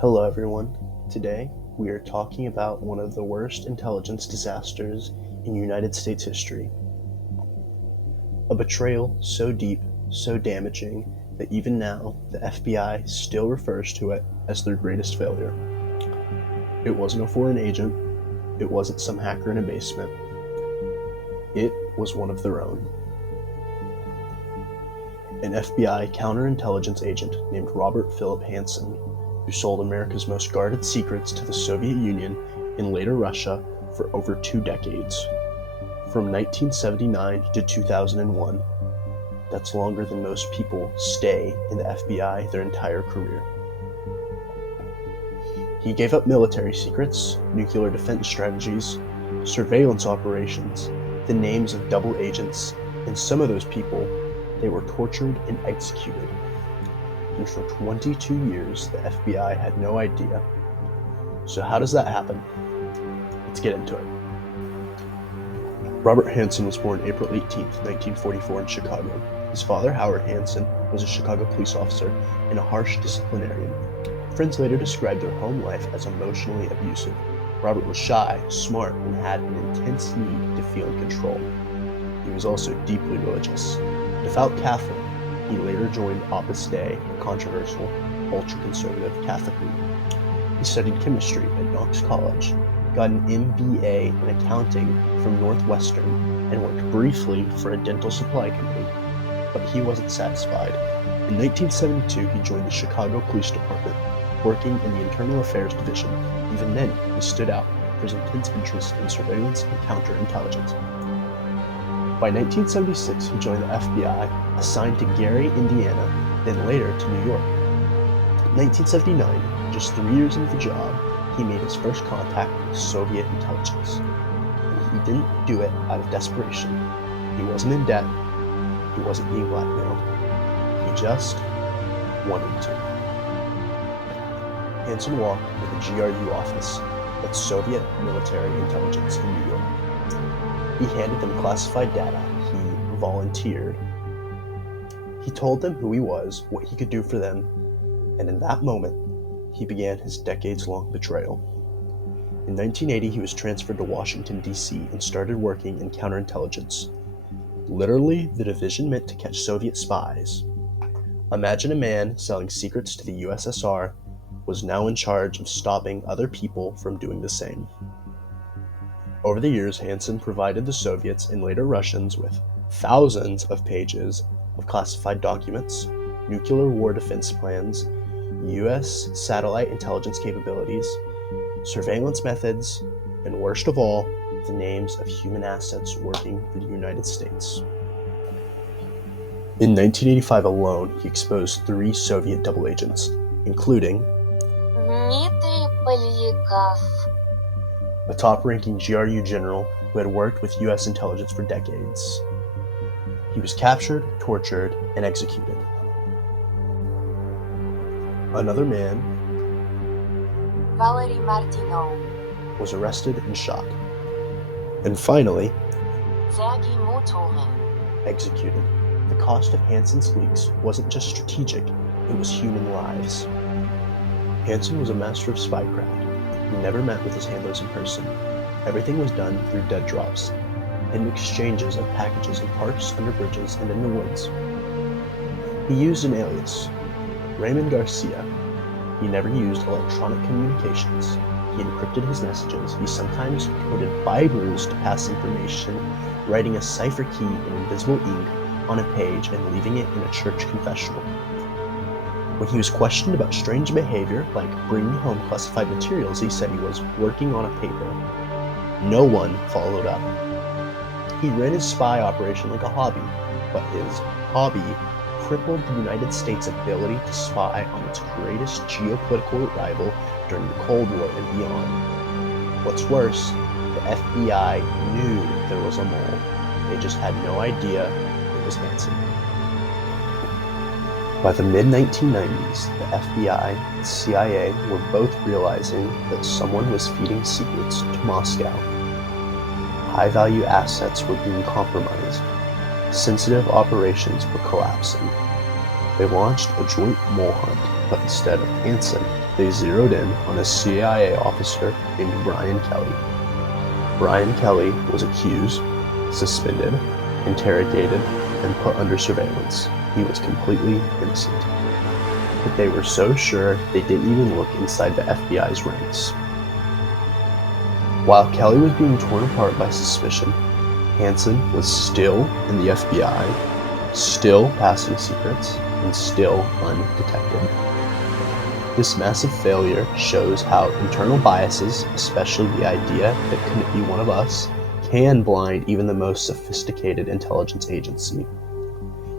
Hello everyone. Today we are talking about one of the worst intelligence disasters in United States history. A betrayal so deep, so damaging, that even now the FBI still refers to it as their greatest failure. It wasn't a foreign agent, it wasn't some hacker in a basement. It was one of their own. An FBI counterintelligence agent named Robert Philip Hanssen, who sold America's most guarded secrets to the Soviet Union and later Russia for over 2 decades. From 1979 to 2001, that's longer than most people stay in the FBI their entire career. He gave up military secrets, nuclear defense strategies, surveillance operations, the names of double agents, and some of those people, they were tortured and executed. And for 22 years, the FBI had no idea. So how does that happen? Let's get into it. Robert Hanssen was born April 18, 1944 in Chicago. His father, Howard Hanssen, was a Chicago police officer and a harsh disciplinarian. Friends later described their home life as emotionally abusive. Robert was shy, smart, and had an intense need to feel in control. He was also deeply religious. Devout Catholic, he later joined Opus Dei, a controversial, ultra-conservative Catholic league. He studied chemistry at Knox College, got an MBA in accounting from Northwestern, and worked briefly for a dental supply company. But he wasn't satisfied. In 1972, he joined the Chicago Police Department, working in the Internal Affairs Division. Even then, he stood out for his intense interest in surveillance and counterintelligence. By 1976, he joined the FBI, assigned to Gary, Indiana, then later to New York. In 1979, just 3 years into the job, he made his first contact with Soviet intelligence. And he didn't do it out of desperation. He wasn't in debt. He wasn't being blackmailed. He just wanted to. Hanssen walked into the GRU office, that's Soviet Military Intelligence in New York. He handed them classified data. He volunteered. He told them who he was, what he could do for them, and in that moment, he began his decades-long betrayal. In 1980, he was transferred to Washington, D.C. and started working in counterintelligence. Literally, the division meant to catch Soviet spies. Imagine a man selling secrets to the USSR was now in charge of stopping other people from doing the same. Over the years, Hanssen provided the Soviets and later Russians with thousands of pages of classified documents, nuclear war defense plans, U.S. satellite intelligence capabilities, surveillance methods, and worst of all, the names of human assets working for the United States. In 1985 alone, he exposed 3 Soviet double agents, including a top-ranking GRU general who had worked with U.S. intelligence for decades. He was captured, tortured, and executed. Another man Valery Martinov was arrested and shot. And finally, Sergei Motorin executed. The cost of Hanssen's leaks wasn't just strategic, it was human lives. Hanssen was a master of spycraft. He never met with his handlers in person. Everything was done through dead drops, and exchanges of packages in parks, under bridges, and in the woods. He used an alias, Raymond Garcia. He never used electronic communications. He encrypted his messages. He sometimes coded Bibles to pass information, writing a cipher key in invisible ink on a page and leaving it in a church confessional. When he was questioned about strange behavior, like bringing home classified materials, he said he was working on a paper. No one followed up. He ran his spy operation like a hobby, but his hobby crippled the United States' ability to spy on its greatest geopolitical rival during the Cold War and beyond. What's worse, the FBI knew there was a mole. They just had no idea it was Hanssen. By the mid-1990s, the FBI and CIA were both realizing that someone was feeding secrets to Moscow. High-value assets were being compromised. Sensitive operations were collapsing. They launched a joint mole hunt, but instead of Hanssen, they zeroed in on a CIA officer named Brian Kelly. Brian Kelly was accused, suspended, interrogated, and put under surveillance. He was completely innocent. But they were so sure they didn't even look inside the FBI's ranks. While Kelly was being torn apart by suspicion, Hanssen was still in the FBI, still passing secrets, and still undetected. This massive failure shows how internal biases, especially the idea that couldn't be one of us, can blind even the most sophisticated intelligence agency.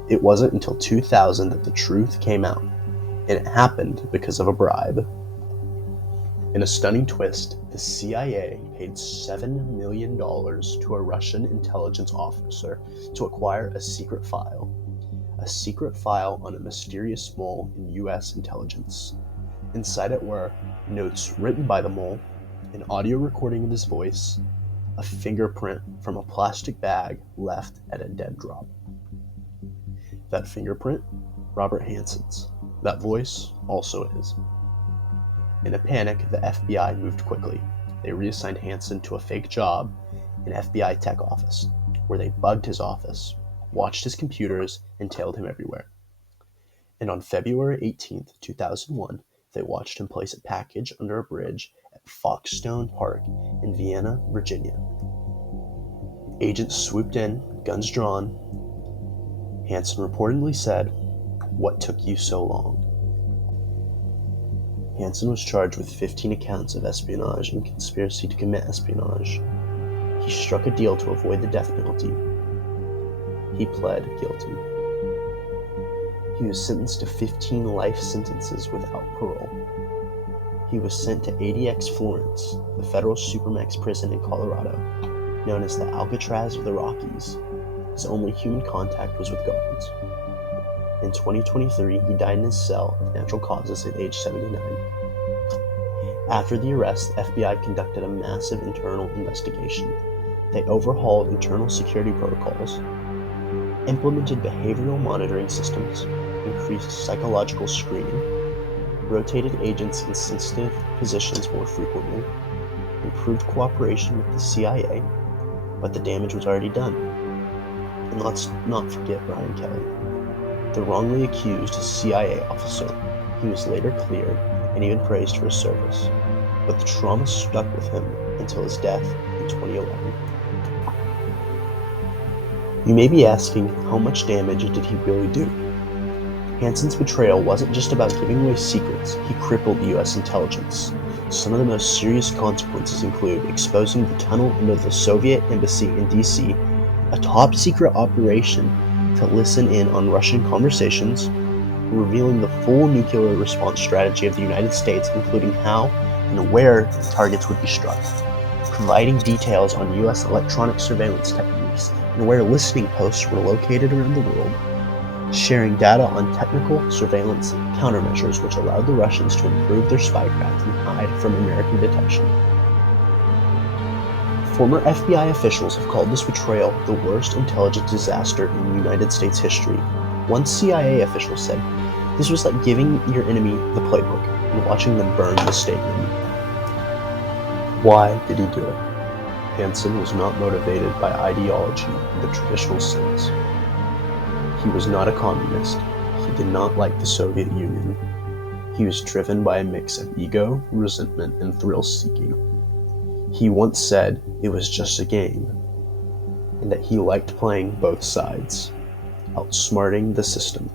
It wasn't until 2000 that the truth came out, and it happened because of a bribe. In a stunning twist, the CIA paid $7 million to a Russian intelligence officer to acquire a secret file on a mysterious mole in US intelligence. Inside it were notes written by the mole, an audio recording of his voice, a fingerprint from a plastic bag left at a dead drop. That fingerprint, Robert Hanssen's. That voice, also his. In a panic, the FBI moved quickly. They reassigned Hanssen to a fake job in FBI tech office, where they bugged his office, watched his computers, and tailed him everywhere. And on February 18, 2001, they watched him place a package under a bridge at Foxstone Park in Vienna, Virginia. Agents swooped in, guns drawn. Hanssen reportedly said, "What took you so long?" Hanssen was charged with 15 accounts of espionage and conspiracy to commit espionage. He struck a deal to avoid the death penalty. He pled guilty. He was sentenced to 15 life sentences without parole. He was sent to ADX Florence, the federal supermax prison in Colorado, known as the Alcatraz of the Rockies. His only human contact was with guards. In 2023, he died in his cell of natural causes at age 79. After the arrest, the FBI conducted a massive internal investigation. They overhauled internal security protocols, implemented behavioral monitoring systems, increased psychological screening, rotated agents in sensitive positions more frequently, improved cooperation with the CIA, but the damage was already done. And let's not forget Brian Kelly, the wrongly accused CIA officer. He was later cleared and even praised for his service, but the trauma stuck with him until his death in 2011. You may be asking, how much damage did he really do? Hanssen's betrayal wasn't just about giving away secrets, he crippled US intelligence. Some of the most serious consequences include exposing the tunnel under the Soviet embassy in DC, a top-secret operation to listen in on Russian conversations, revealing the full nuclear response strategy of the United States, including how and where targets would be struck, providing details on US electronic surveillance techniques and where listening posts were located around the world, sharing data on technical surveillance countermeasures which allowed the Russians to improve their spycraft and hide from American detection. Former FBI officials have called this betrayal the worst intelligence disaster in United States history. One CIA official said, "This was like giving your enemy the playbook and watching them burn the statement." Why did he do it? Hanssen was not motivated by ideology in the traditional sense. He was not a communist. He did not like the Soviet Union. He was driven by a mix of ego, resentment, and thrill-seeking. He once said it was just a game, and that he liked playing both sides, outsmarting the system.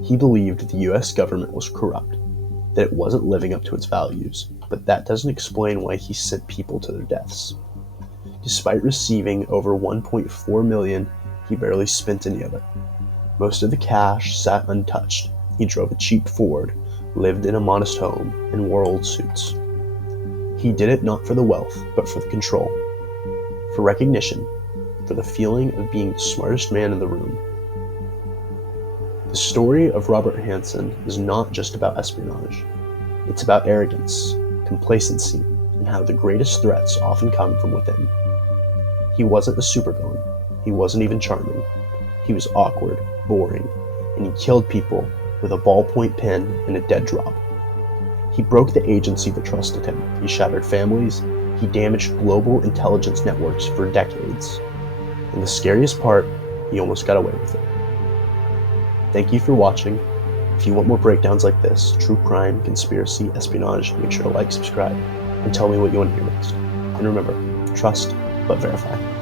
He believed the US government was corrupt, that it wasn't living up to its values, but that doesn't explain why he sent people to their deaths. Despite receiving over $1.4 million, he barely spent any of it. Most of the cash sat untouched. He drove a cheap Ford, lived in a modest home, and wore old suits. He did it not for the wealth, but for the control, for recognition, for the feeling of being the smartest man in the room. The story of Robert Hanssen is not just about espionage. It's about arrogance, complacency, and how the greatest threats often come from within. He wasn't a supervillain. He wasn't even charming. He was awkward, boring, and he killed people with a ballpoint pen and a dead drop. He broke the agency that trusted him. He shattered families. He damaged global intelligence networks for decades. And the scariest part, he almost got away with it. Thank you for watching. If you want more breakdowns like this, true crime, conspiracy, espionage, make sure to like, subscribe, and tell me what you want to hear next. And remember, trust but verify.